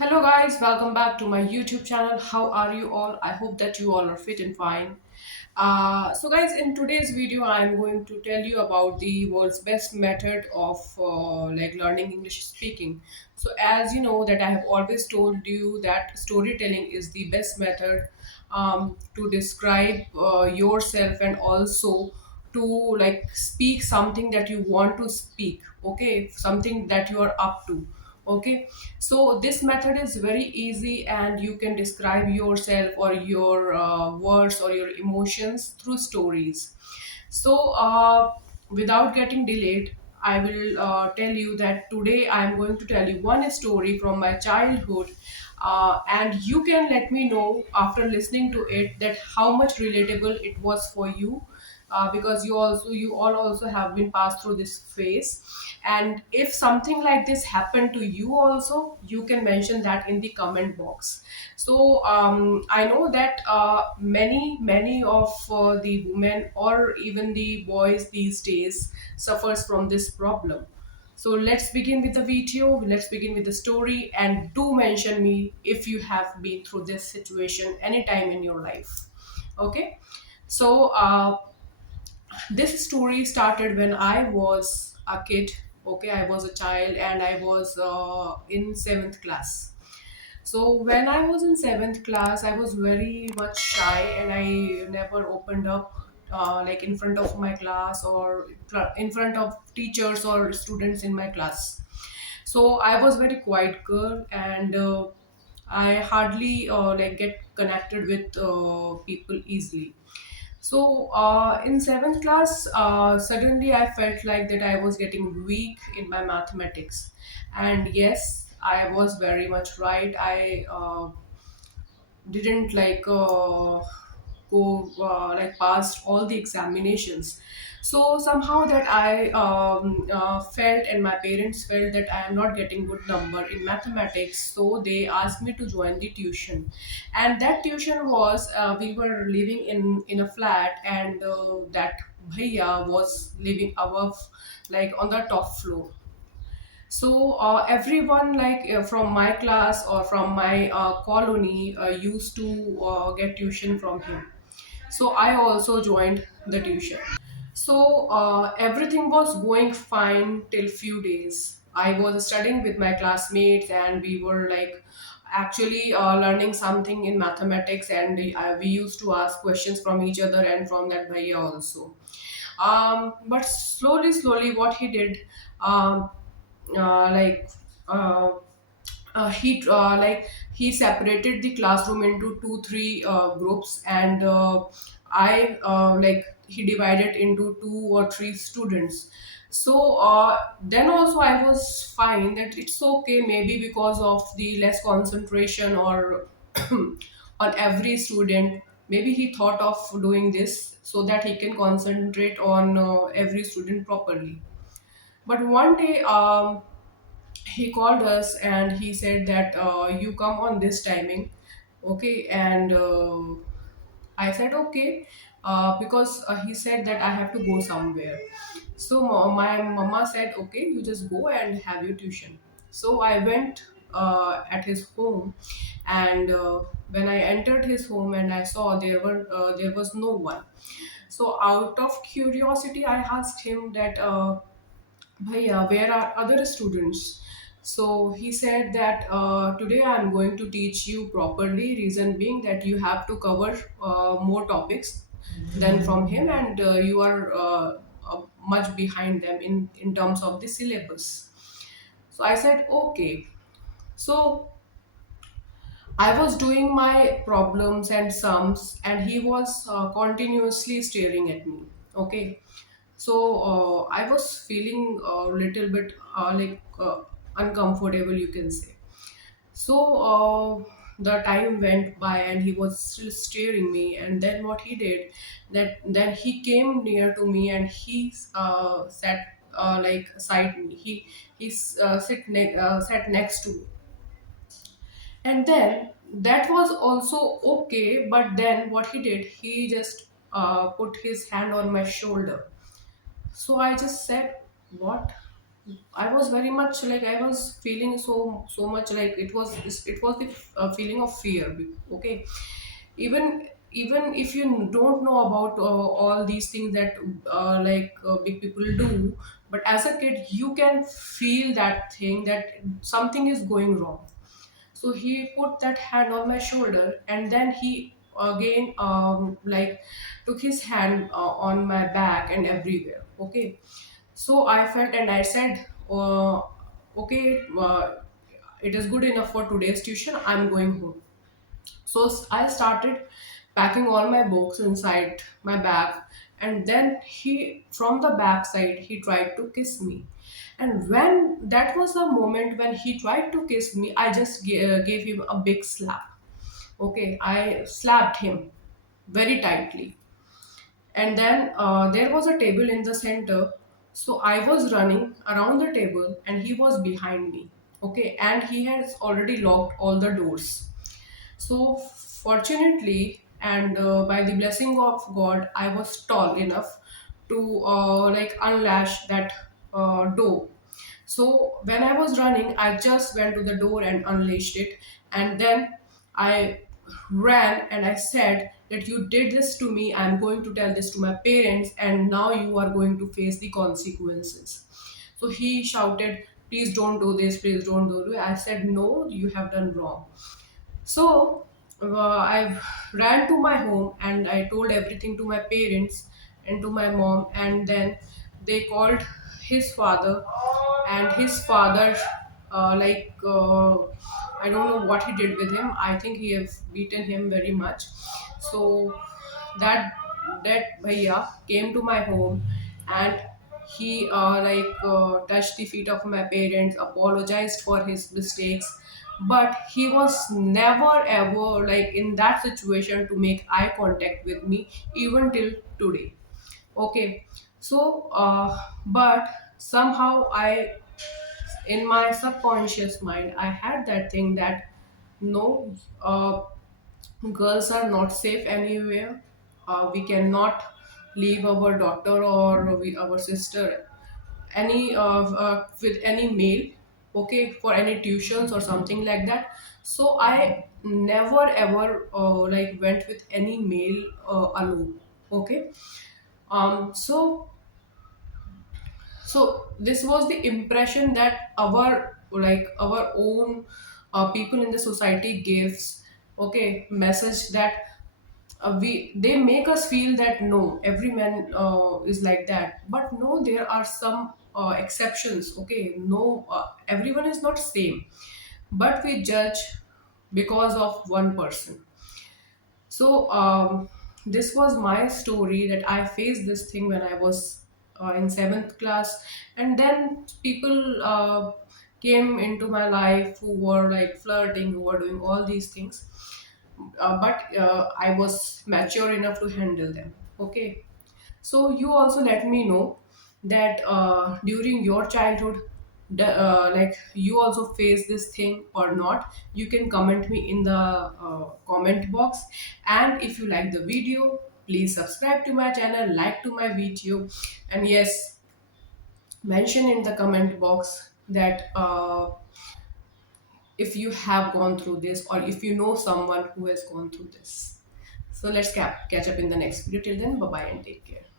Hello guys, welcome back to my YouTube channel. How are you all? I hope that you all are fit and fine. So guys, in today's video, I'm going to tell you about the world's best method of learning English speaking. So as you know that I have always told you that storytelling is the best method to describe yourself and also to speak something that you want to speak, okay, something that you are up to. Okay, so this method is very easy and you can describe yourself or your words or your emotions through stories. So, without getting delayed, I will tell you that today I am going to tell you one story from my childhood, and you can let me know after listening to it that how much relatable it was for you, because you all also have been passed through this phase. And if something like this happened to you also, you can mention that in the comment box. So I know that many of the women or even the boys these days suffers from this problem. So let's begin with the video, let's begin with the story, and do mention me if you have been through this situation anytime in your life. Okay, so this story started when I was a kid. Okay, I was a child and I was in seventh class. So when I was in seventh class, I was very much shy and I never opened up in front of my class or in front of teachers or students in my class. So I was very quiet girl and I hardly get connected with people easily. So in seventh class, suddenly I felt like that I was getting weak in my mathematics, and yes, I was very much right. I didn't go past all the examinations. So somehow that I felt and my parents felt that I am not getting good number in mathematics, so they asked me to join the tuition. And that tuition was, we were living in a flat, and that bhaiya was living above, like on the top floor. So everyone from my class or from my colony used to get tuition from him. So I also joined the tuition. So everything was going fine till few days. I was studying with my classmates and we were actually learning something in mathematics, and we used to ask questions from each other and from that bhaiya also. But slowly what he did, um, uh, like uh, he separated the classroom into two three groups, and I he divided into two or three students. So then also I was fine that it's okay, maybe because of the less concentration or on every student, maybe he thought of doing this so that he can concentrate on every student properly. But one day he called us and he said that you come on this timing, okay, and I said okay, because he said that I have to go somewhere. So my mama said okay, you just go and have your tuition. So I went at his home, and when I entered his home and I saw there was no one. So out of curiosity I asked him that Bhaiya, where are other students? So he said that today I'm going to teach you properly. Reason being that you have to cover more topics than from him, and you are much behind them in terms of the syllabus. So I said okay. So I was doing my problems and sums, and he was continuously staring at me. Okay, so I was feeling a little bit uncomfortable, you can say. So the time went by, and he was still staring me. And then what he did, that then he came near to me and he sat side me. Sat next to me, and then that was also okay. But then what he did, he just put his hand on my shoulder. So I just said, what? I was very much like, I was feeling so much like it was the feeling of fear. Okay, even if you don't know about all these things that big people do, but as a kid you can feel that thing that something is going wrong. So he put that hand on my shoulder, and then he again took his hand on my back and everywhere. Okay, so I felt and I said, okay, it is good enough for today's tuition. I'm going home. So I started packing all my books inside my bag, and then he, from the back side, he tried to kiss me. And when that was the moment when he tried to kiss me, I just gave him a big slap. Okay, I slapped him very tightly, and then there was a table in the center. So I was running around the table, and he was behind me. Okay, and he has already locked all the doors. So, fortunately, and by the blessing of God, I was tall enough to unlash that door. So, when I was running, I just went to the door and unleashed it, and then I ran and I said that you did this to me. I'm going to tell this to my parents, and now you are going to face the consequences. So he shouted, "Please don't do this, please don't do this." I said, "No, you have done wrong." So I ran to my home and I told everything to my parents and to my mom, and then they called his father, and his father, I don't know what he did with him. I think he has beaten him very much. So that that bhaiya came to my home, and he touched the feet of my parents, apologized for his mistakes, but he was never ever like in that situation to make eye contact with me even till today. Okay, so but somehow I, in my subconscious mind, I had that thing that no, girls are not safe anywhere. We cannot leave our daughter or our sister with any male, okay, for any tuitions or something like that. So I never ever went with any male alone. Okay, so this was the impression that our own people in the society gives. Okay, message that we they make us feel that no, every man is like that, but no, there are some exceptions. Okay, no, everyone is not same, but we judge because of one person. So this was my story that I faced this thing when I was in seventh class, and then people came into my life who were like flirting, who were doing all these things, but I was mature enough to handle them. Okay, so you also let me know that during your childhood, you also face this thing or not. You can comment me in the comment box, and if you like the video, please subscribe to my channel, like to my video, and yes, mention in the comment box that if you have gone through this or if you know someone who has gone through this. So let's catch up in the next video. Till then, bye bye and take care.